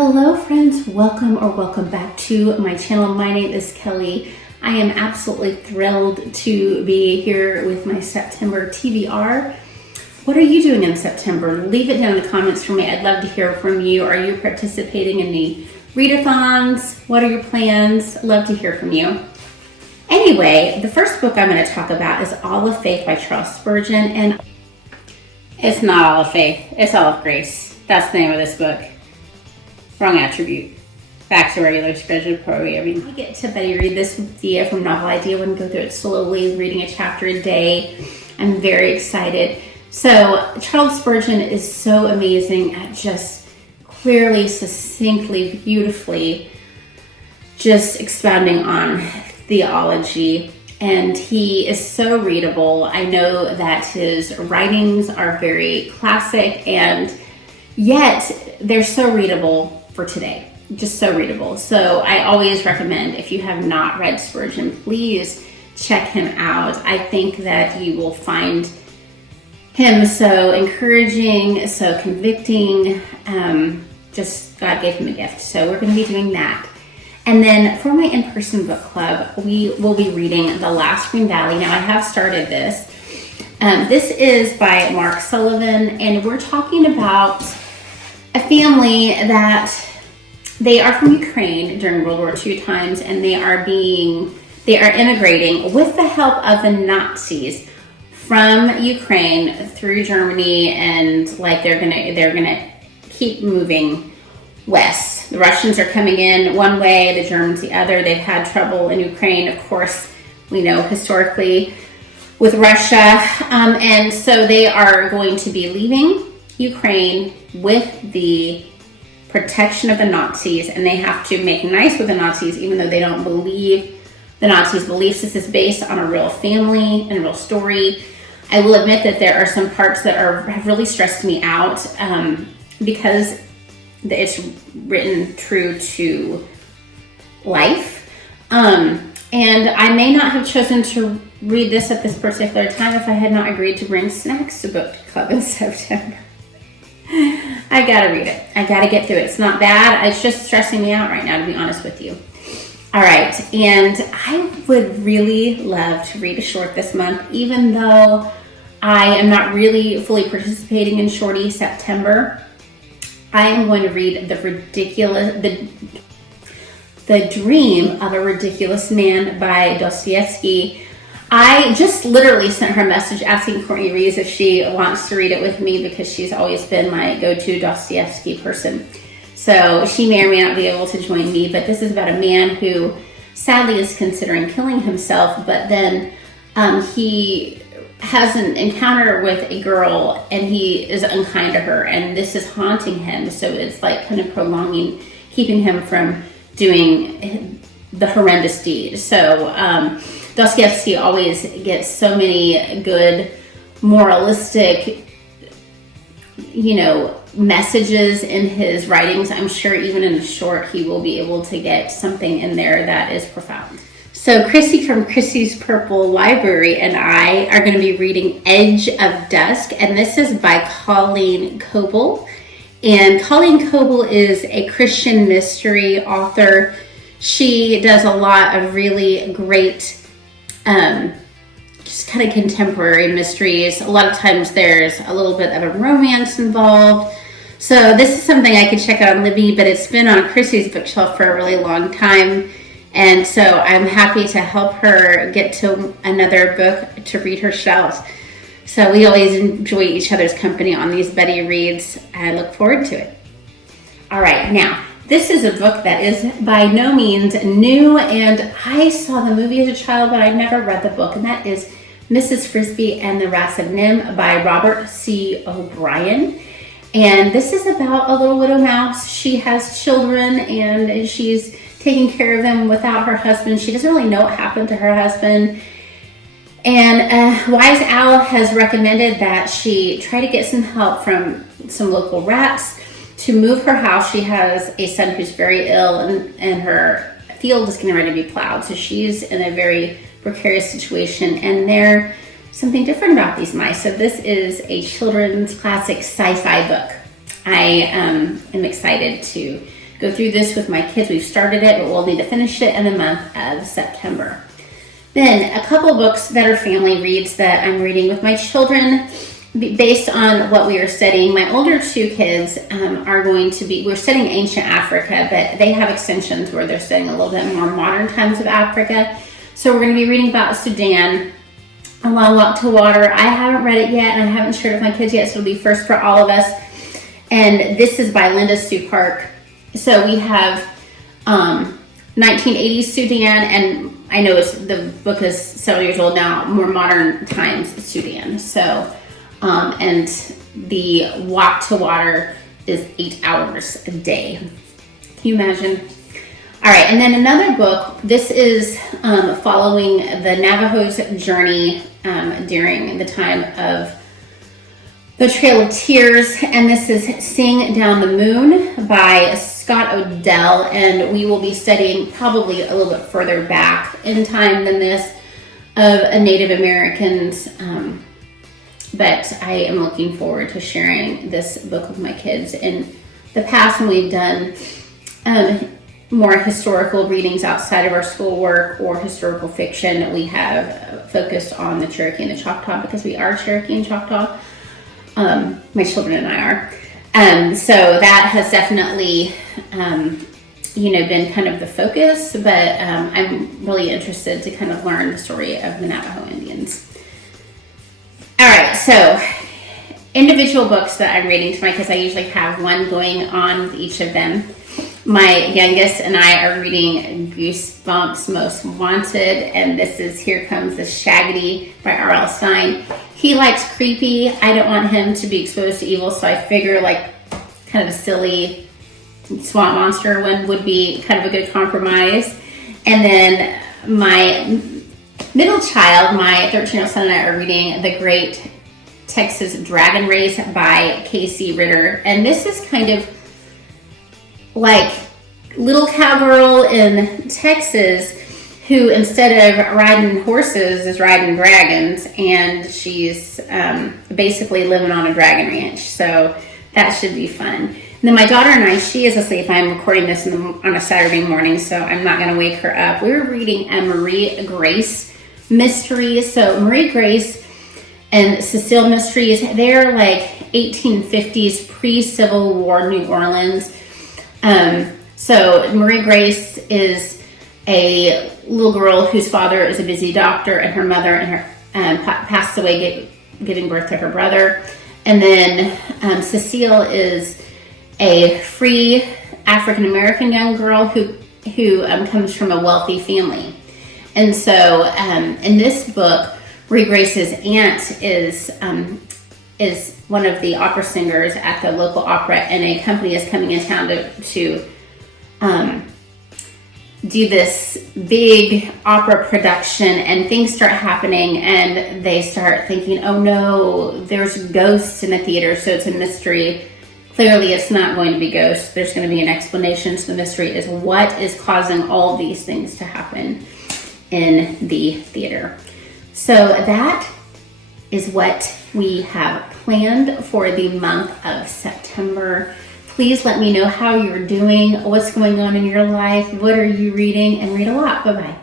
Hello friends, welcome back to my channel. My name is Kelly. I am absolutely thrilled to be here with my September TBR. What are you doing in September? Leave it down in the comments for me. I'd love to hear from you. Are you participating in the readathons? What are your plans? Love to hear from you. Anyway, the first book I'm going to talk about is All of Faith by Charles Spurgeon, and it's not All of Faith, it's All of Grace. That's the name of this book. Wrong attribute. Back to regular Spurgeon programming. I get to Betty read this via from Novel Idea. I'm going to go through it slowly, reading a chapter a day. I'm very excited. So Charles Spurgeon is so amazing at just clearly, succinctly, beautifully just expounding on theology. And he is so readable. I know that his writings are very classic, and yet they're so readable for today, just so readable. So I always recommend, if you have not read Spurgeon, please check him out. I think that you will find him so encouraging, so convicting. Just God gave him a gift. So we're going to be doing that. And then for my in-person book club, we will be reading The Last Green Valley. Now I have started this. This is by Mark Sullivan, and we're talking about a family that they are from Ukraine during World War II times, and they are immigrating with the help of the Nazis from Ukraine through Germany, and they're gonna keep moving west. The Russians are coming in one way, the Germans the other. They've had trouble in Ukraine, of course, we know historically with Russia, and so they are going to be leaving Ukraine with the protection of the Nazis, and they have to make nice with the Nazis, even though they don't believe the Nazis' beliefs. This is based on a real family and a real story. I will admit that there are some parts that have really stressed me out because it's written true to life. And I may not have chosen to read this at this particular time if I had not agreed to bring snacks to book club in September. I gotta read it. I gotta get through it. It's not bad. It's just stressing me out right now, to be honest with you. All right, and I would really love to read a short this month, even though I am not really fully participating in Shorty September. I am going to read The Dream of a Ridiculous Man by Dostoevsky. I just literally sent her a message asking Courtney Reeves if she wants to read it with me, because she's always been my go-to Dostoevsky person. So she may or may not be able to join me, but this is about a man who sadly is considering killing himself, but then he has an encounter with a girl and he is unkind to her, and this is haunting him. So it's like kind of prolonging, keeping him from doing the horrendous deed. So Dostoevsky always gets so many good moralistic, messages in his writings. I'm sure even in the short, he will be able to get something in there that is profound. So Kacy from Kacy's Purple Library and I are going to be reading Edge of Dusk, and this is by Colleen Coble. And Colleen Coble is a Christian mystery author. She does a lot of really great just kind of contemporary mysteries. A lot of times there's a little bit of a romance involved. So this is something I could check out on Libby, but it's been on Chrissy's bookshelf for a really long time. And so I'm happy to help her get to another book to read her shelves. So we always enjoy each other's company on these Betty reads. I look forward to it. All right, now, this is a book that is by no means new, and I saw the movie as a child, but I never read the book, and that is Mrs. Frisby and the Rats of Nimnh by Robert C. O'Brien. And this is about a little widow mouse. She has children, and she's taking care of them without her husband. She doesn't really know what happened to her husband. And Wise Owl has recommended that she try to get some help from some local rats to move her house. She has a son who's very ill, and her field is getting ready to be plowed. So she's in a very precarious situation, and there's something different about these mice. So this is a children's classic sci-fi book. I am excited to go through this with my kids. We've started it, but we'll need to finish it in the month of September. Then a couple books that are family reads that I'm reading with my children based on what we are studying. My older two kids we're studying ancient Africa, but they have extensions where they're studying a little bit more modern times of Africa. So we're going to be reading about Sudan, A Long Walk to Water. I haven't read it yet, and I haven't shared it with my kids yet, so it'll be first for all of us. And this is by Linda Sue Park. So we have 1980s Sudan, and I know the book is several years old now, more modern times Sudan. So, and the walk to water is 8 hours a day. Can you imagine? All right, and then another book, this is following the Navajo's journey during the time of the Trail of Tears, and this is Sing Down the Moon by Scott Odell, and we will be studying probably a little bit further back in time than this of Native Americans, but I am looking forward to sharing this book with my kids. In the past, when we've done more historical readings outside of our schoolwork or historical fiction, we have focused on the Cherokee and the Choctaw because we are Cherokee and Choctaw. My children and I are. So that has definitely, been kind of the focus, but I'm really interested to kind of learn the story of the Navajo Indians. All right, so individual books that I'm reading to my kids, I usually have one going on with each of them. My youngest and I are reading Goosebumps Most Wanted, and this is Here Comes the Shaggedy by R.L. Stine. He likes creepy. I don't want him to be exposed to evil, so I figure like kind of a silly swamp monster one would be kind of a good compromise. And then my middle child, my 13-year-old son, and I are reading The Great Texas Dragon Race by Kacy, Ritter. And this is kind of like little cowgirl in Texas who, instead of riding horses, is riding dragons, and she's basically living on a dragon ranch. So that should be fun. And then my daughter and I, she is asleep. I'm recording this on a Saturday morning, so I'm not going to wake her up. We were reading a Marie Grace mystery. So Marie Grace and Cecile mysteries, they're like 1850s pre-Civil War New Orleans. So Marie Grace is a little girl whose father is a busy doctor, and her mother passed away giving birth to her brother. And then Cecile is a free African-American young girl who comes from a wealthy family. And so in this book, Marie Grace's aunt is one of the opera singers at the local opera, and a company is coming in town to do this big opera production, and things start happening, and they start thinking, oh no, there's ghosts in the theater, so it's a mystery. Clearly it's not going to be ghosts. There's going to be an explanation. So the mystery is what is causing all these things to happen in the theater. So that is what we have planned for the month of September. Please let me know how you're doing, what's going on in your life, what are you reading, and read a lot. Bye-bye.